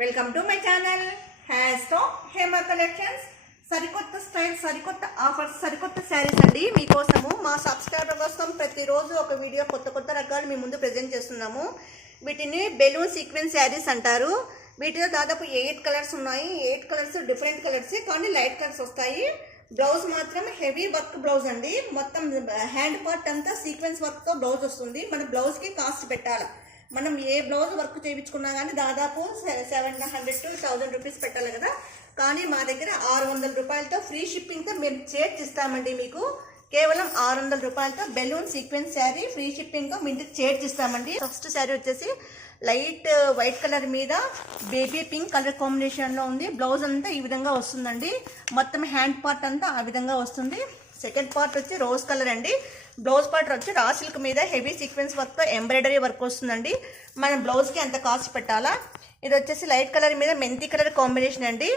Welcome to my channel hash tag Hema collections. సరికొత్త style, సరికొత్త offers, సరికొత్త శారీస్ అండి మీకోసము. మా సబ్స్క్రైబర్ కోసం ప్రతిరోజు ఒక వీడియో కొత్త రకాలు మీ ముందు ప్రజెంట్ చేస్తున్నాము. వీటిని బెలూన్ సీక్వెన్స్ శారీస్ అంటారు. వీటిలో దాదాపు 8 కలర్స్ ఉన్నాయి. 8 కలర్స్ డిఫరెంట్ కలర్స్, కానీ లైట్ కలర్స్ వస్తాయి. బ్లౌజ్ మాత్రం హెవీ వర్క్ బ్లౌజ్ అండి. మొత్తం హ్యాండ్ పార్ట్ అంతా సీక్వెన్స్ వర్క్తో బ్లౌజ్ వస్తుంది. మన బ్లౌజ్కి కాస్ట్ పెట్టాలి. మనం ఏ బ్లౌజ్ వర్క్ చేయించుకున్నా కానీ దాదాపు 700 to 1000 రూపీస్ పెట్టాలి కదా. కానీ మా దగ్గర 600 రూపాయలతో ఫ్రీ షిప్పింగ్తో మేము చేర్చిస్తామండి. మీకు కేవలం 600 రూపాయలతో బెలూన్ సీక్వెన్స్ శారీ ఫ్రీ షిప్పింగ్తో మీ ఇంటికి చేర్చిస్తామండి. ఫస్ట్ శారీ వచ్చేసి లైట్ వైట్ కలర్ మీద బేబీ పింక్ కలర్ కాంబినేషన్లో ఉంది. బ్లౌజ్ అంతా ఈ విధంగా వస్తుందండి. మొత్తం హ్యాండ్ పార్ట్ అంతా ఆ విధంగా వస్తుంది. సెకండ్ పార్ట్ వచ్చి రోజ్ కలర్ అండి. బ్లౌజ్ పార్ట్ వచ్చి రా సిల్క్ మీద హెవీ సీక్వెన్స్ వర్క్తో ఎంబ్రాయిడరీ వర్క్ వస్తుందండి. మనం బ్లౌజ్కి అంత కాస్ట్ పెట్టాలా. ఇది వచ్చేసి లైట్ కలర్ మీద మెంతి కలర్ కాంబినేషన్ అండి.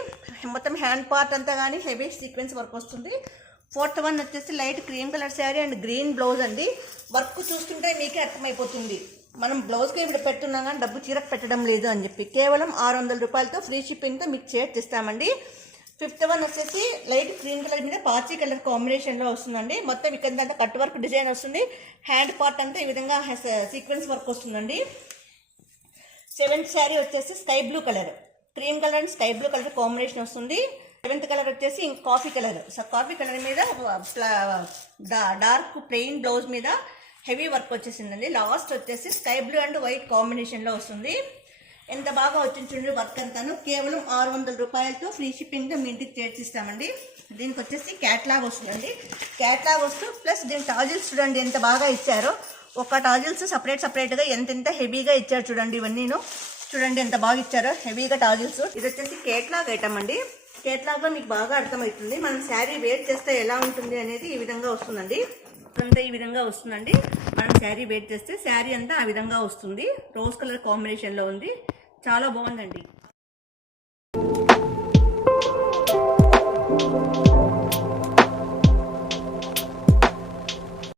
మొత్తం హ్యాండ్ పార్ట్ అంతా కానీ హెవీ సీక్వెన్స్ వర్క్ వస్తుంది. ఫోర్త్ వన్ వచ్చేసి light cream colour sari and green blouse అండి. వర్క్ చూస్తుంటే మీకే అర్థమైపోతుంది. మనం బ్లౌజ్కి ఇప్పుడు పెట్టున్నాం కానీ డబ్బు చీరకు పెట్టడం లేదు అని చెప్పి కేవలం 600 రూపాయలతో ఫ్రీ షిప్పింగ్తో మీకు చేర్చిస్తామండి. ఫిఫ్త్ వన్ వచ్చేసి లైట్ గ్రీన్ కలర్ మీద పాచి కలర్ కాంబినేషన్లో వస్తుందండి. మొత్తం ఇక్కడ కట్ వర్క్ డిజైన్ వస్తుంది. హ్యాండ్ పార్ట్ అంతా ఈ విధంగా సీక్వెన్స్ వర్క్ వస్తుందండి. సెవెంత్ శారీ వచ్చేసి sky blue colour, cream colour and sky blue colour combination వస్తుంది. సెవెంత్ కలర్ వచ్చేసి కాఫీ కలర్. కాఫీ కలర్ మీద డార్క్ ప్లెయిన్ బ్లౌజ్ మీద హెవీ వర్క్ వచ్చేసిందండి. లాస్ట్ వచ్చేసి స్కై బ్లూ అండ్ వైట్ కాంబినేషన్లో వస్తుంది. ఎంత బాగా వచ్చింది చూడండి వర్క్ అంతాను. కేవలం 600 రూపాయలతో ఫ్రీ షిప్పింగ్తో మీ ఇంటికి చేర్చిస్తామండి. దీనికి వచ్చేసి క్యాట్లాగ్ వస్తుందండి. క్యాట్లాగ్ వస్తూ ప్లస్ దీని టాజిల్స్ చూడండి ఎంత బాగా ఇచ్చారో. ఒక టాజిల్స్ సపరేట్గా ఎంత హెవీగా ఇచ్చారు చూడండి. ఇవన్నీను చూడండి ఎంత బాగా ఇచ్చారో హెవీగా టాజిల్స్. ఇది వచ్చేసి కేట్లాగ్ ఐటమ్ అండి. కేట్లాగ్లో మీకు బాగా అర్థమవుతుంది. మనం శారీ వేర్ చేస్తే ఎలా ఉంటుంది అనేది ఈ విధంగా వస్తుందండి. అంతా ఈ విధంగా వస్తుందండి. మనం శారీ వేర్ చేస్తే శారీ అంతా ఆ విధంగా వస్తుంది. రోజ్ కలర్ కాంబినేషన్లో ఉంది. చాలా బాగుందండి.